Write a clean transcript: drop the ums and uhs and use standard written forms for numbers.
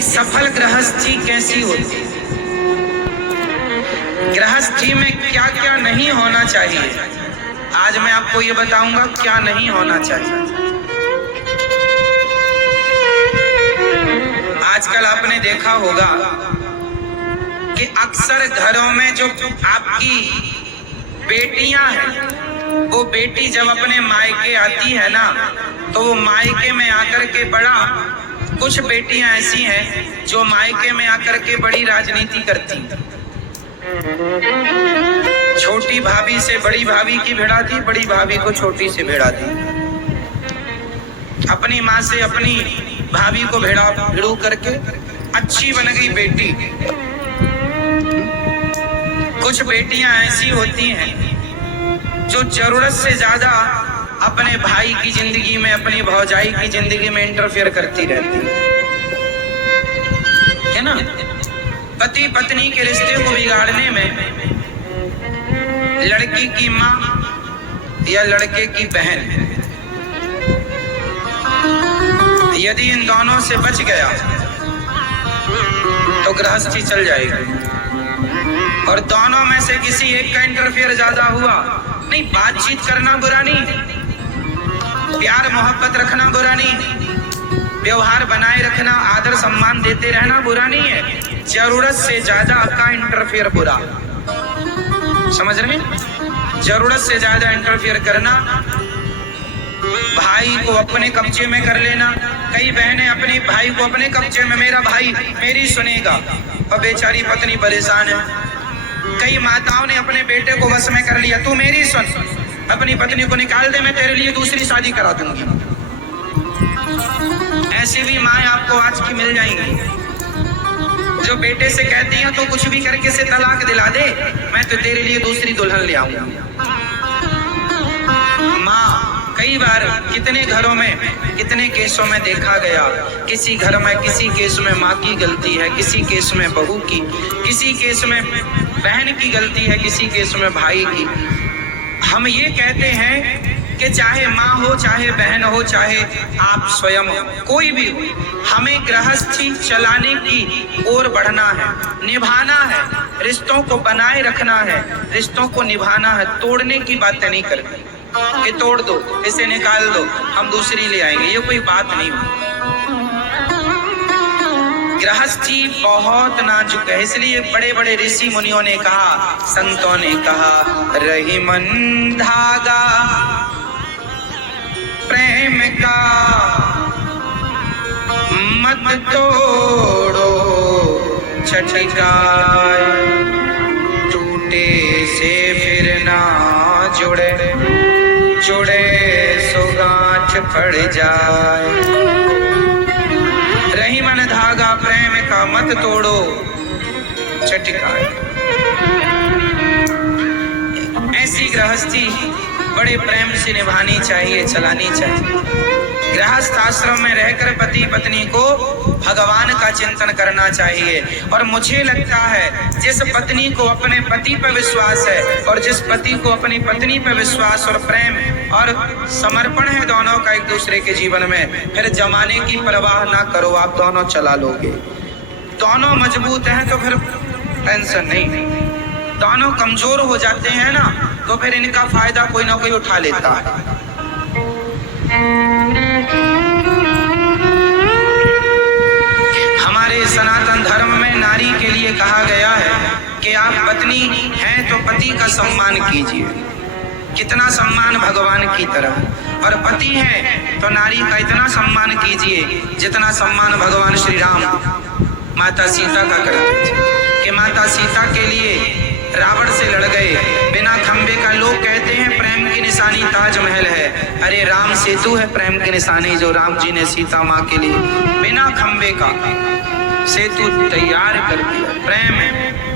एक सफल गृहस्थी कैसी होती, गृहस्थी में क्या क्या नहीं होना चाहिए, आज मैं आपको ये बताऊंगा क्या नहीं होना चाहिए। आजकल आपने देखा होगा कि अक्सर घरों में जो आपकी बेटियां हैं, वो बेटी जब अपने मायके आती है ना, तो वो मायके में आकर के बड़ा, कुछ बेटियां ऐसी हैं जो मायके में आकर के बड़ी राजनीति करती, छोटी भाभी से बड़ी भाभी की भिड़ाती, बड़ी भाभी को छोटी से भिड़ाती, अपनी माँ से अपनी भाभी को भिड़ू करके अच्छी बन गई बेटी। कुछ बेटियां ऐसी होती हैं जो जरूरत से ज्यादा अपने भाई की जिंदगी में, अपनी भौजाई की जिंदगी में इंटरफेयर करती रहती है ना। पति पत्नी के रिश्ते को बिगाड़ने में लड़की की माँ या लड़के की बहन, यदि इन दोनों से बच गया तो गृहस्थी चल जाएगी। और दोनों में से किसी एक का इंटरफेयर ज्यादा हुआ, नहीं, बातचीत करना बुरा नहीं, प्यार मोहब्बत रखना बुरा नहीं, व्यवहार बनाए रखना, आदर सम्मान देते रहना बुरा नहीं है, जरूरत से ज्यादा का इंटरफेयर बुरा। समझ रहे हैं? जरूरत से ज्यादा इंटरफेयर करना, भाई को अपने कब्जे में कर लेना। कई बहनें अपने भाई को अपने कब्जे में, मेरा भाई मेरी सुनेगा, और बेचारी पत्नी परेशान है। कई माताओं ने अपने बेटे को वश में कर लिया, तू मेरी सुन, अपनी पत्नी को निकाल दे, मैं तेरे लिए दूसरी शादी करा दूंगी। ऐसी भी माएँ आपको आज की मिल जाएंगी जो बेटे से कहती हैं तो कुछ भी करके से तलाक दिला दे, मैं तो तेरे लिए दूसरी दुल्हन ले आऊंगा। माँ, कई बार कितने घरों में, कितने केसों में देखा गया, किसी घर में किसी केस में माँ की गलती है, किसी केस में बहू की, किसी केस में बहन की गलती है, किसी केस में भाई की। हम ये कहते हैं कि चाहे माँ हो, चाहे बहन हो, चाहे आप स्वयं हो, कोई भी हो, हमें गृहस्थी चलाने की ओर बढ़ना है, निभाना है, रिश्तों को बनाए रखना है, रिश्तों को निभाना है। तोड़ने की बातें नहीं करनी कि तोड़ दो, इसे निकाल दो, हम दूसरी ले आएंगे, ये कोई बात नहीं हो। गृहस्थी बहुत नाजुक है, इसलिए बड़े बड़े ऋषि मुनियों ने कहा, संतों ने कहा, रही मन धागा प्रेम का मत तोड़ो, छटकाए टूटे से फिर ना जुड़े, जुड़े सो गांठ पड़ जाए। रही मन धागा प्रेम का मत तोड़ो, छटकाए। ऐसी गृहस्थी बड़े प्रेम से निभानी चाहिए, चलानी चाहिए। गृहस्थ आश्रम में रहकर पति पत्नी को भगवान का चिंतन करना चाहिए। और मुझे लगता है जिस पत्नी को अपने पति पर विश्वास है और जिस पति को अपनी पत्नी पर विश्वास और प्रेम और समर्पण है दोनों का एक दूसरे के जीवन में, फिर जमाने की परवाह ना करो, आप दोनों चला लोगे। दोनों मजबूत हैं तो फिर टेंशन नहीं, दोनों कमजोर हो जाते हैं ना तो फिर इनका फायदा कोई ना कोई उठा लेता है। हमारे सनातन धर्म में नारी के लिए कहा गया है कि आप पत्नी हैं तो पति का सम्मान कीजिए, कितना सम्मान भगवान की तरह, और पति है तो नारी का इतना सम्मान कीजिए जितना सम्मान भगवान श्री राम माता सीता का करते थे। कि माता सीता के लिए रावण से लड़ गए बिना खंबे का। लोग कहते हैं प्रेम की निशानी ताजमहल है, अरे राम सेतु है प्रेम की निशानी, जो राम जी ने सीता माँ के लिए बिना खंबे का सेतु तैयार कर दिया। प्रेम है।